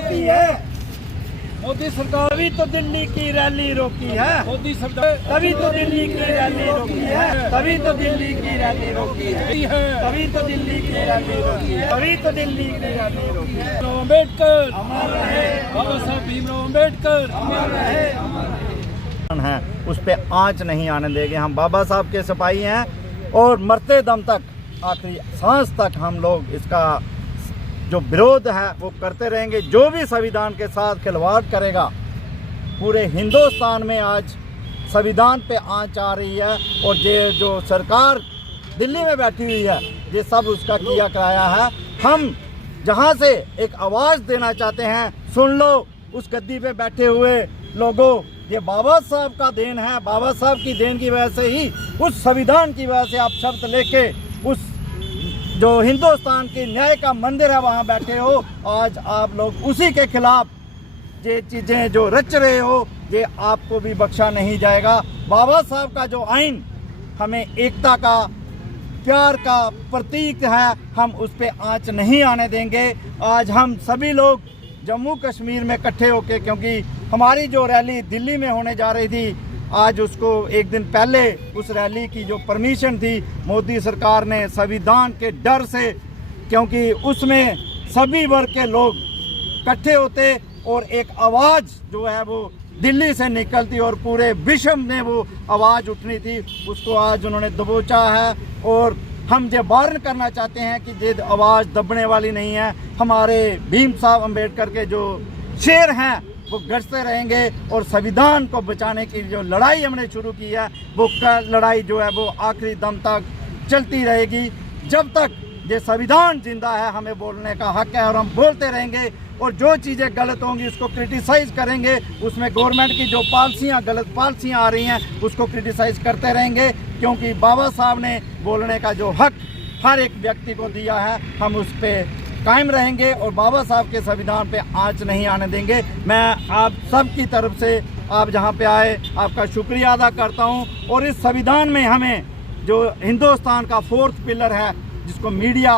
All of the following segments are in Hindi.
रोकी है मोदी सरकार, तभी तो दिल्ली की रैली रोकी है मोदी सरकार, तभी तो दिल्ली की रैली रोकी है, तभी तो दिल्ली की रैली रोकी है, तभी तो दिल्ली की रैली रोकी है, तभी तो दिल्ली की रैली रोकी है। अम्बेडकर अमर रहे, बाबा साहब भीमराव अम्बेडकर अमर रहे, है उस पर आंच नहीं आने देंगे। हम बाबा साहब के सिपाही हैं और मरते दम तक, आखिरी सांस तक हम लोग इसका जो विरोध है वो करते रहेंगे। जो भी संविधान के साथ खिलवाड़ करेगा, पूरे हिंदुस्तान में आज संविधान पे आंच आ रही है और ये जो सरकार दिल्ली में बैठी हुई है ये सब उसका किया कराया है। हम जहां से एक आवाज़ देना चाहते हैं, सुन लो उस गद्दी पे बैठे हुए लोगों, ये बाबा साहब का देन है। बाबा साहब की देन की वजह से ही, उस संविधान की वजह से आप शब्द लेके उस जो हिंदुस्तान के न्याय का मंदिर है वहाँ बैठे हो। आज आप लोग उसी के खिलाफ ये चीज़ें जो रच रहे हो, ये आपको भी बख्शा नहीं जाएगा। बाबा साहब का जो आइन हमें एकता का, प्यार का प्रतीक है, हम उस पर आंच नहीं आने देंगे। आज हम सभी लोग जम्मू कश्मीर में इकट्ठे होके, क्योंकि हमारी जो रैली दिल्ली में होने जा रही थी, आज उसको एक दिन पहले उस रैली की जो परमिशन थी मोदी सरकार ने संविधान के डर से, क्योंकि उसमें सभी वर्ग के लोग इकट्ठे होते और एक आवाज़ जो है वो दिल्ली से निकलती और पूरे विश्व में वो आवाज़ उठनी थी, उसको आज उन्होंने दबोचा है। और हम ये वार्न करना चाहते हैं कि ये आवाज़ दबने वाली नहीं है। हमारे भीम साहब अम्बेडकर के जो शेर हैं वो गरजते रहेंगे और संविधान को बचाने की जो लड़ाई हमने शुरू की है वो लड़ाई जो है वो आखिरी दम तक चलती रहेगी। जब तक ये संविधान जिंदा है हमें बोलने का हक है और हम बोलते रहेंगे। और जो चीज़ें गलत होंगी उसको क्रिटिसाइज़ करेंगे, उसमें गवर्नमेंट की जो पॉलिसियाँ, गलत पॉलिसियाँ आ रही हैं उसको क्रिटिसाइज़ करते रहेंगे, क्योंकि बाबा साहब ने बोलने का जो हक हर एक व्यक्ति को दिया है, हम उस पर कायम रहेंगे और बाबा साहब के संविधान पे आंच नहीं आने देंगे। मैं आप सब की तरफ से, आप जहाँ पे आए, आपका शुक्रिया अदा करता हूँ। और इस संविधान में हमें जो हिंदुस्तान का 4th पिलर है जिसको मीडिया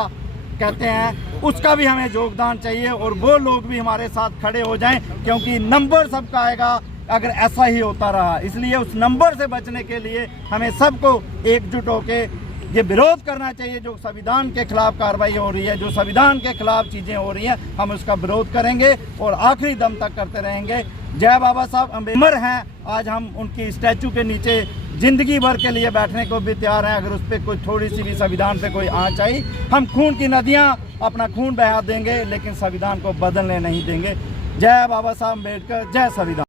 कहते हैं, उसका भी हमें योगदान चाहिए और वो लोग भी हमारे साथ खड़े हो जाएं, क्योंकि नंबर सबका आएगा अगर ऐसा ही होता रहा। इसलिए उस नंबर से बचने के लिए हमें सबको एकजुट होकर ये विरोध करना चाहिए। जो संविधान के खिलाफ कार्रवाई हो रही है, जो संविधान के खिलाफ चीज़ें हो रही हैं, हम उसका विरोध करेंगे और आखिरी दम तक करते रहेंगे। जय बाबा साहब अम्बेडकर हैं। आज हम उनकी स्टैचू के नीचे ज़िंदगी भर के लिए बैठने को भी तैयार हैं। अगर उस पर कोई थोड़ी सी भी संविधान पे कोई आंच आई, हम खून की नदियाँ अपना खून बहा देंगे, लेकिन संविधान को बदलने नहीं देंगे। जय बाबा साहब अम्बेडकर, जय संविधान।